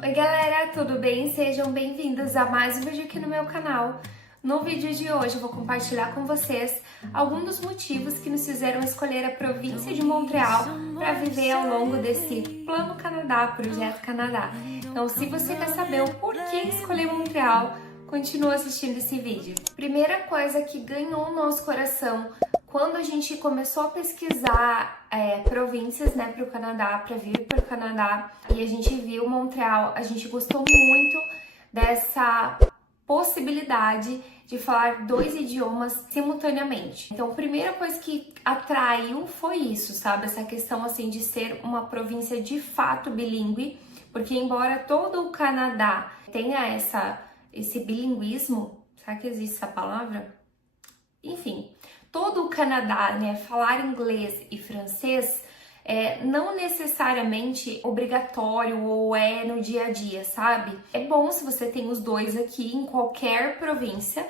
Oi galera, tudo bem? Sejam bem-vindos a mais um vídeo aqui no meu canal. No vídeo de hoje eu vou compartilhar com vocês alguns dos motivos que nos fizeram escolher a província de Montreal para viver ao longo desse Plano Canadá, Projeto Canadá. Então, se você quer saber o porquê escolher Montreal, continua assistindo esse vídeo. Primeira coisa que ganhou o nosso coração quando a gente começou a pesquisar províncias, né, para o Canadá, para vir para o Canadá, e a gente viu Montreal, a gente gostou muito dessa possibilidade de falar 2 idiomas simultaneamente. Então, a primeira coisa que atraiu foi isso, sabe? Essa questão, assim, de ser uma província de fato bilíngue, porque embora todo o Canadá tenha esse bilinguismo, será que existe essa palavra? Enfim, todo o Canadá, né, falar inglês e francês não necessariamente obrigatório ou é no dia a dia, sabe? É bom se você tem os dois aqui em qualquer província.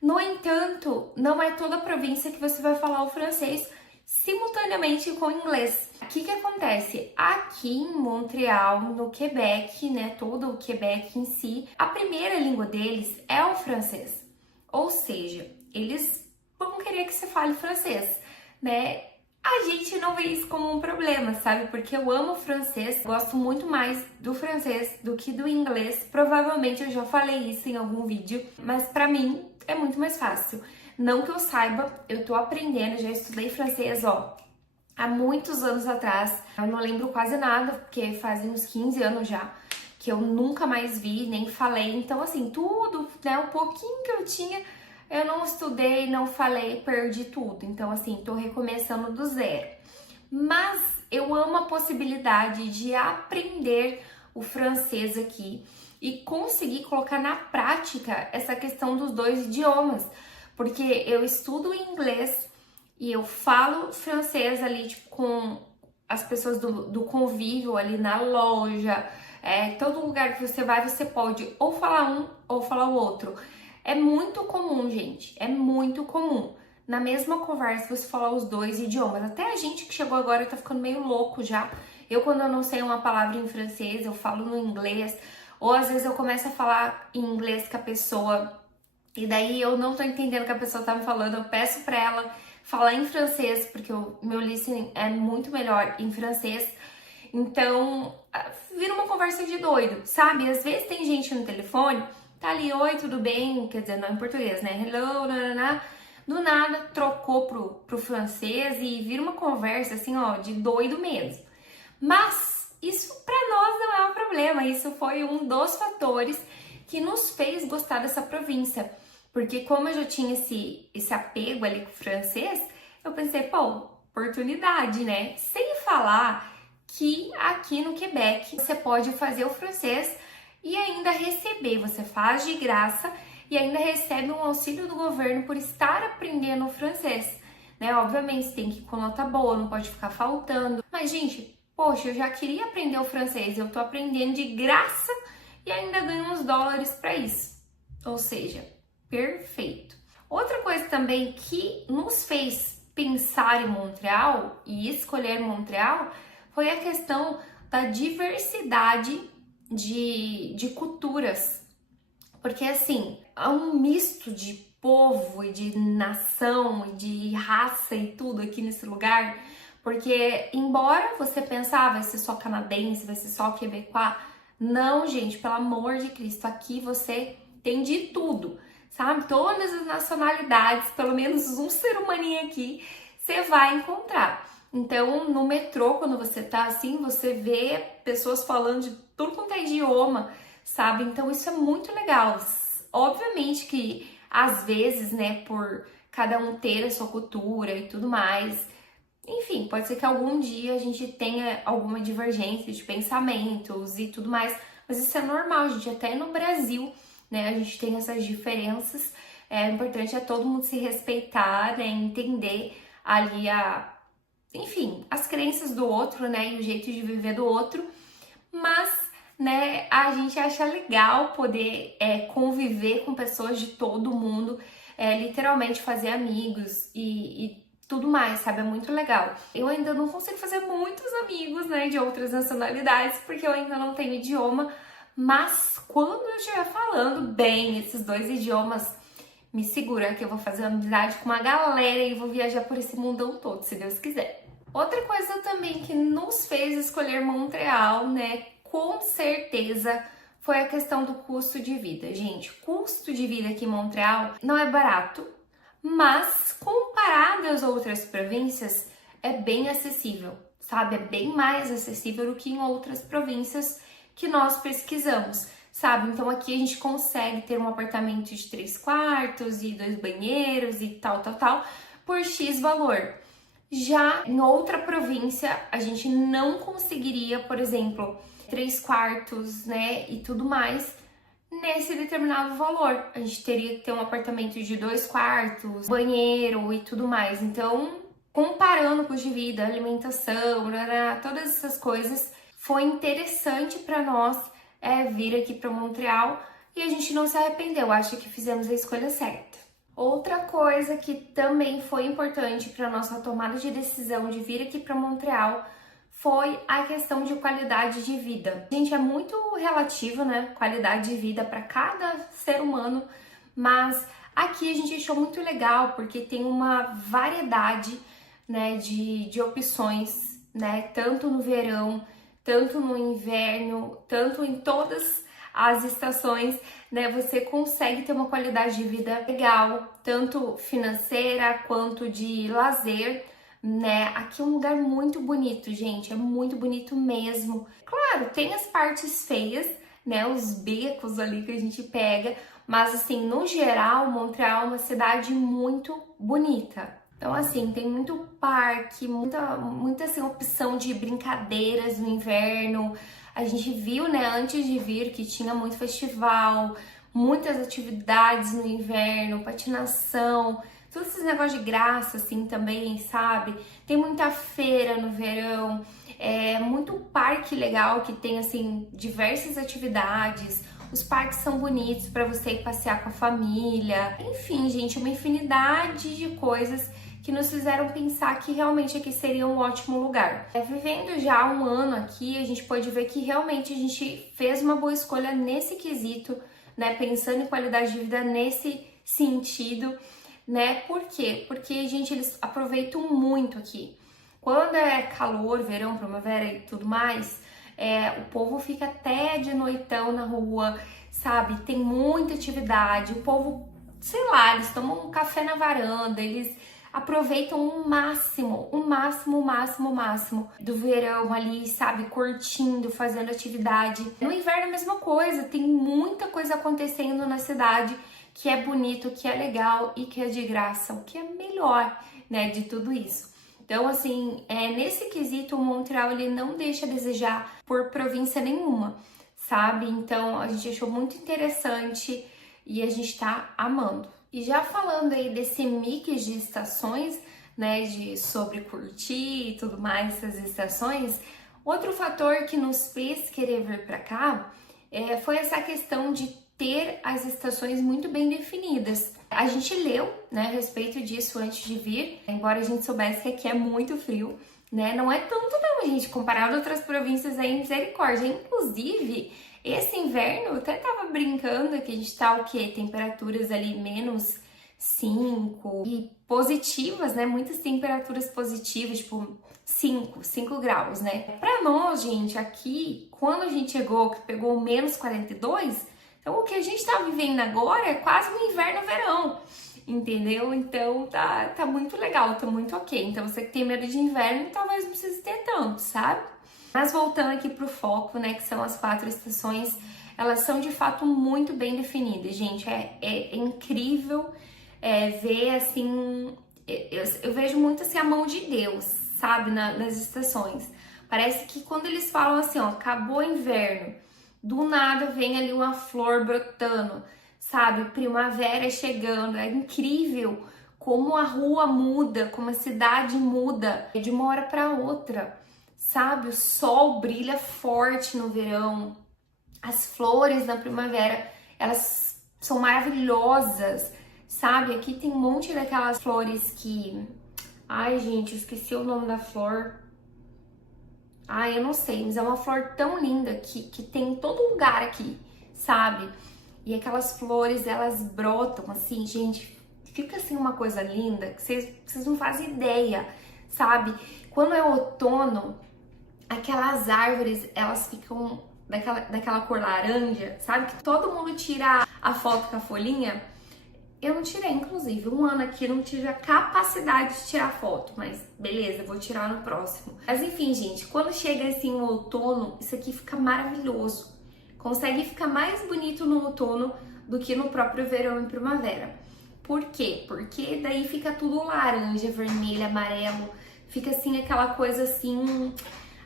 No entanto, não é toda província que você vai falar o francês simultaneamente com o inglês. O que acontece? Aqui em Montreal, no Quebec, né, todo o Quebec em si, a primeira língua deles é o francês. Ou seja, eles vão querer que você fale francês, né? A gente não vê isso como um problema, sabe? Porque eu amo francês, gosto muito mais do francês do que do inglês. Provavelmente eu já falei isso em algum vídeo, mas pra mim é muito mais fácil. Não que eu saiba, eu tô aprendendo, já estudei francês, ó, há muitos anos atrás. Eu não lembro quase nada, porque fazem uns 15 anos já que eu nunca mais vi, nem falei. Então, assim, tudo, né, o pouquinho que eu tinha, eu não estudei, não falei, perdi tudo. Então, assim, tô recomeçando do zero. Mas eu amo a possibilidade de aprender o francês aqui e conseguir colocar na prática essa questão dos 2 idiomas. Porque eu estudo inglês e eu falo francês ali, tipo, com as pessoas do convívio ali na loja. Todo lugar que você vai, você pode ou falar um ou falar o outro. É muito comum, gente, é muito comum. Na mesma conversa você falar os 2 idiomas. Até a gente que chegou agora tá ficando meio louco já. Quando eu não sei uma palavra em francês, eu falo no inglês. Ou às vezes eu começo a falar em inglês com a pessoa e daí eu não tô entendendo o que a pessoa tá me falando. Eu peço pra ela falar em francês, porque o meu listening é muito melhor em francês. Então, vira uma conversa de doido, sabe? Às vezes tem gente no telefone, tá ali, oi, tudo bem? Quer dizer, não em português, né? Hello, nananá. Do nada, trocou pro francês e vira uma conversa, assim, ó, de doido mesmo. Mas isso pra nós não é um problema. Isso foi um dos fatores que nos fez gostar dessa província. Porque como eu já tinha esse apego ali com o francês, eu pensei, pô, oportunidade, né? Sem falar que aqui no Quebec você pode fazer o francês e ainda receber, você faz de graça e ainda recebe um auxílio do governo por estar aprendendo o francês, né? Obviamente tem que ir com nota boa, não pode ficar faltando. Mas, gente, poxa, eu já queria aprender o francês, eu tô aprendendo de graça e ainda ganho uns dólares para isso. Ou seja, perfeito. Outra coisa também que nos fez pensar em Montreal e escolher Montreal foi a questão da diversidade de culturas. Porque, assim, há um misto de povo e de nação e de raça e tudo aqui nesse lugar. Porque, embora você pensar, vai ser só canadense, vai ser só quebecois, não, gente, pelo amor de Cristo, aqui você tem de tudo, sabe? Todas as nacionalidades, pelo menos um ser humaninho aqui, você vai encontrar. Então, no metrô, quando você tá assim, você vê pessoas falando de tudo quanto é idioma, sabe? Então, isso é muito legal. Obviamente que, às vezes, né, por cada um ter a sua cultura e tudo mais, enfim, pode ser que algum dia a gente tenha alguma divergência de pensamentos e tudo mais, mas isso é normal, gente, até no Brasil, né, a gente tem essas diferenças. O importante é todo mundo se respeitar, né, entender ali enfim, as crenças do outro, né, e o jeito de viver do outro, mas, né, a gente acha legal poder conviver com pessoas de todo mundo, literalmente fazer amigos e tudo mais, sabe? É muito legal. Eu ainda não consigo fazer muitos amigos, né, de outras nacionalidades, porque eu ainda não tenho idioma, Mas quando eu estiver falando bem esses dois idiomas, me segura que eu vou fazer amizade com uma galera e vou viajar por esse mundão todo, se Deus quiser. Outra coisa também que nos fez escolher Montreal, né, com certeza, foi a questão do custo de vida. Gente, custo de vida aqui em Montreal não é barato, mas comparado às outras províncias, é bem acessível, sabe? É bem mais acessível do que em outras províncias que nós pesquisamos, sabe? Então aqui a gente consegue ter um apartamento de 3 quartos e 2 banheiros e tal, por X valor. Já em outra província, a gente não conseguiria, por exemplo, 3 quartos, né, e tudo mais, nesse determinado valor. A gente teria que ter um apartamento de 2 quartos, banheiro e tudo mais. Então, comparando custo de vida, alimentação, todas essas coisas, foi interessante para nós vir aqui para Montreal e a gente não se arrependeu. Acho que fizemos a escolha certa. Outra coisa que também foi importante para nossa tomada de decisão de vir aqui para Montreal foi a questão de qualidade de vida. Gente, é muito relativo, né? Qualidade de vida para cada ser humano, mas aqui a gente achou muito legal porque tem uma variedade, né, de opções, né? Tanto no verão, tanto no inverno, tanto em todas as estações, né? Você consegue ter uma qualidade de vida legal, tanto financeira quanto de lazer, né? Aqui é um lugar muito bonito, gente, é muito bonito mesmo. Claro, tem as partes feias, né? Os becos ali que a gente pega, mas assim, no geral, Montreal é uma cidade muito bonita. Então, assim, tem muito parque, muita assim, opção de brincadeiras no inverno. A gente viu, né, antes de vir, que tinha muito festival, muitas atividades no inverno, patinação, todos esses negócios de graça, assim, também, sabe? Tem muita feira no verão, muito parque legal que tem, assim, diversas atividades. Os parques são bonitos para você ir passear com a família. Enfim, gente, uma infinidade de coisas que nos fizeram pensar que realmente aqui seria um ótimo lugar. Vivendo já um ano aqui, a gente pode ver que realmente a gente fez uma boa escolha nesse quesito, né? Pensando em qualidade de vida nesse sentido, né? Por quê? Porque, gente, eles aproveitam muito aqui. Quando é calor, verão, primavera e tudo mais, o povo fica até de noitão na rua, sabe? Tem muita atividade, o povo, sei lá, eles tomam um café na varanda, eles aproveitam o máximo do verão ali, sabe? Curtindo, fazendo atividade. No inverno a mesma coisa, tem muita coisa acontecendo na cidade que é bonito, que é legal e que é de graça, o que é melhor, né, de tudo isso. Então, assim, nesse quesito, o Montreal, ele não deixa a desejar por província nenhuma, sabe? Então, a gente achou muito interessante e a gente tá amando. E já falando aí desse mix de estações, né, sobre curtir e tudo mais, essas estações, outro fator que nos fez querer vir para cá foi essa questão de ter as estações muito bem definidas. A gente leu, né, a respeito disso antes de vir, embora a gente soubesse que aqui é muito frio, né, não é tanto não, gente, comparado a outras províncias aí, misericórdia. Inclusive, esse inverno, eu até tava brincando que a gente tá o quê? Temperaturas ali menos 5 e positivas, né? Muitas temperaturas positivas, tipo 5 graus, né? Pra nós, gente, aqui, quando a gente chegou, que pegou menos 42, então o que a gente tá vivendo agora é quase um inverno-verão, entendeu? Então tá muito legal, tá muito ok. Então você que tem medo de inverno, talvez não precise ter tanto, sabe? Mas voltando aqui pro foco, né, que são as 4 estações, elas são de fato muito bem definidas, gente. É incrível ver, assim, eu vejo muito assim a mão de Deus, sabe, nas estações. Parece que quando eles falam assim, ó, acabou o inverno, do nada vem ali uma flor brotando, sabe, primavera chegando. É incrível como a rua muda, como a cidade muda de uma hora para outra. Sabe, o sol brilha forte no verão, as flores na primavera, elas são maravilhosas, sabe? Aqui tem um monte daquelas flores que... Ai, gente, eu esqueci o nome da flor. Ai, eu não sei, mas é uma flor tão linda que tem em todo lugar aqui, sabe? E aquelas flores, elas brotam assim, gente, fica assim uma coisa linda que vocês não fazem ideia, sabe? Quando é outono, aquelas árvores, elas ficam daquela cor laranja, sabe? Que todo mundo tira a foto com a folhinha. Eu não tirei, inclusive, um ano aqui não tive a capacidade de tirar foto, mas beleza, vou tirar no próximo. Mas enfim, gente, quando chega assim o outono, isso aqui fica maravilhoso. Consegue ficar mais bonito no outono do que no próprio verão e primavera. Por quê? Porque daí fica tudo laranja, vermelho, amarelo, fica assim aquela coisa assim...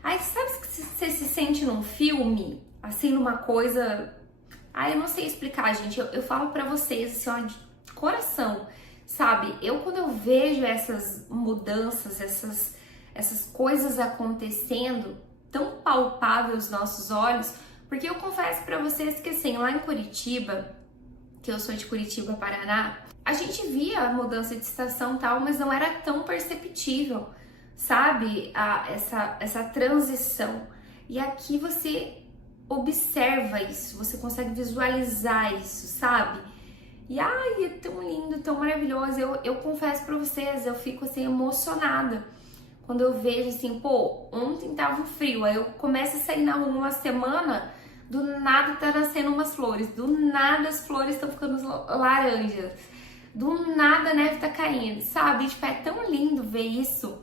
Ai, sabe que você se sente num filme? Assim, numa coisa... Ai, eu não sei explicar, gente, eu falo pra vocês assim, ó, coração, sabe? Quando eu vejo essas mudanças, essas coisas acontecendo tão palpáveis aos nossos olhos, porque eu confesso pra vocês que assim, lá em Curitiba, que eu sou de Curitiba, Paraná, a gente via a mudança de estação e tal, mas não era tão perceptível, sabe? Essa transição. E aqui você observa isso, você consegue visualizar isso, sabe? E ai, é tão lindo, tão maravilhoso. Eu confesso pra vocês, eu fico assim emocionada quando eu vejo assim, pô, ontem tava frio, aí eu começo a sair na rua uma semana, do nada tá nascendo umas flores, do nada as flores estão ficando laranjas, do nada a neve tá caindo, sabe? Tipo, é tão lindo ver isso.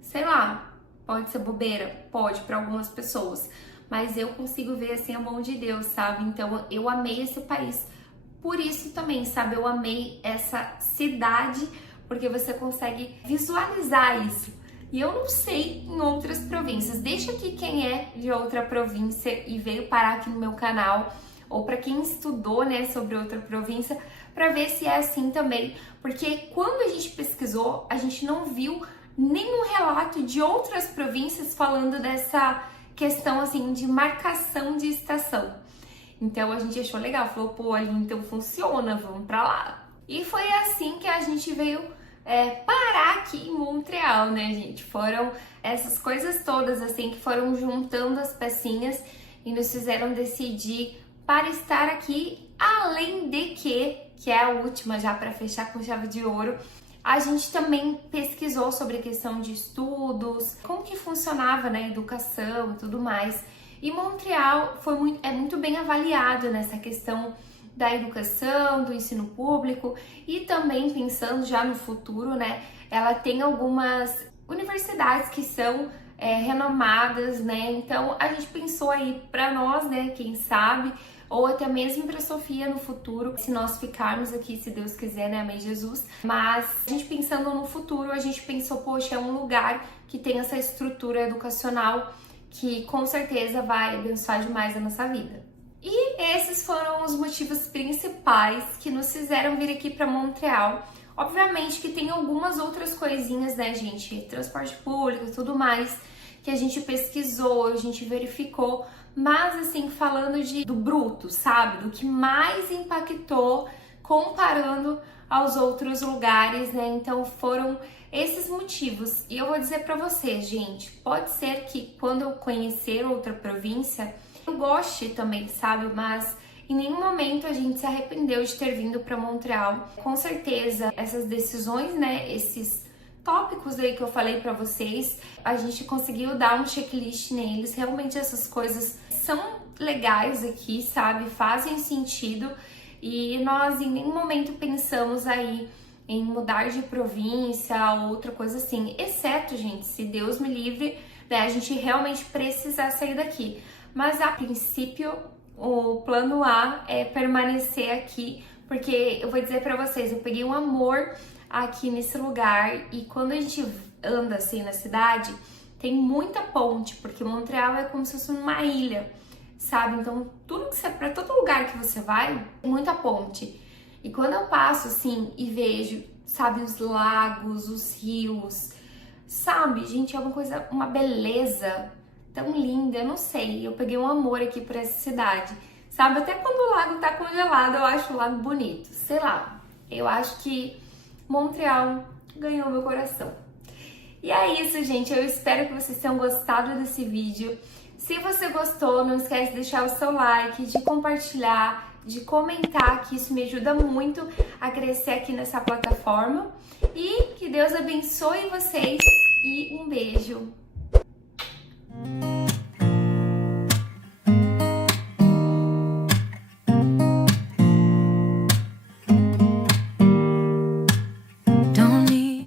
Sei lá, pode ser bobeira, pode pra algumas pessoas, mas eu consigo ver assim a mão de Deus, sabe? Então eu amei esse país. Por isso também, sabe, eu amei essa cidade, porque você consegue visualizar isso. E eu não sei em outras províncias. Deixa aqui quem é de outra província e veio parar aqui no meu canal, ou para quem estudou, né, sobre outra província, para ver se é assim também. Porque quando a gente pesquisou, a gente não viu nenhum relato de outras províncias falando dessa questão assim de marcação de estação. Então a gente achou legal, falou, pô, ali então funciona, vamos pra lá. E foi assim que a gente veio parar aqui em Montreal, né, gente? Foram essas coisas todas, assim, que foram juntando as pecinhas e nos fizeram decidir para estar aqui, além de que é a última já para fechar com chave de ouro, a gente também pesquisou sobre a questão de estudos, como que funcionava, né, a educação e tudo mais. E Montreal é muito bem avaliado nessa questão da educação, do ensino público e também pensando já no futuro, né? Ela tem algumas universidades que são renomadas, né? Então a gente pensou aí para nós, né? Quem sabe, ou até mesmo para Sofia no futuro, se nós ficarmos aqui, se Deus quiser, né? Amém, Jesus. Mas a gente pensando no futuro, a gente pensou, poxa, é um lugar que tem essa estrutura educacional que com certeza vai abençoar demais a nossa vida. E esses foram os motivos principais que nos fizeram vir aqui para Montreal. Obviamente que tem algumas outras coisinhas, né, gente? Transporte público e tudo mais, que a gente pesquisou, a gente verificou. Mas, assim, falando do bruto, sabe? Do que mais impactou comparando aos outros lugares, né? Então foram esses motivos. E eu vou dizer pra vocês, gente, pode ser que quando eu conhecer outra província, eu goste também, sabe? Mas em nenhum momento a gente se arrependeu de ter vindo pra Montreal. Com certeza, essas decisões, né? Esses tópicos aí que eu falei pra vocês, a gente conseguiu dar um checklist neles. Realmente essas coisas são legais aqui, sabe? Fazem sentido. E nós em nenhum momento pensamos aí em mudar de província ou outra coisa assim, exceto, gente, se Deus me livre, né, a gente realmente precisar sair daqui. Mas a princípio, o plano A é permanecer aqui, porque eu vou dizer pra vocês, eu peguei um amor aqui nesse lugar e quando a gente anda assim na cidade, tem muita ponte, porque Montreal é como se fosse uma ilha, sabe? Então, para todo lugar que você vai, tem muita ponte. E quando eu passo assim e vejo, sabe, os lagos, os rios, sabe, gente, é uma coisa, uma beleza tão linda, eu não sei, eu peguei um amor aqui por essa cidade, sabe? Até quando o lago tá congelado, eu acho o lago bonito, sei lá, eu acho que Montreal ganhou meu coração. E é isso, gente. Eu espero que vocês tenham gostado desse vídeo. Se você gostou, não esquece de deixar o seu like, de compartilhar, de comentar, que isso me ajuda muito a crescer aqui nessa plataforma. E que Deus abençoe vocês e um beijo!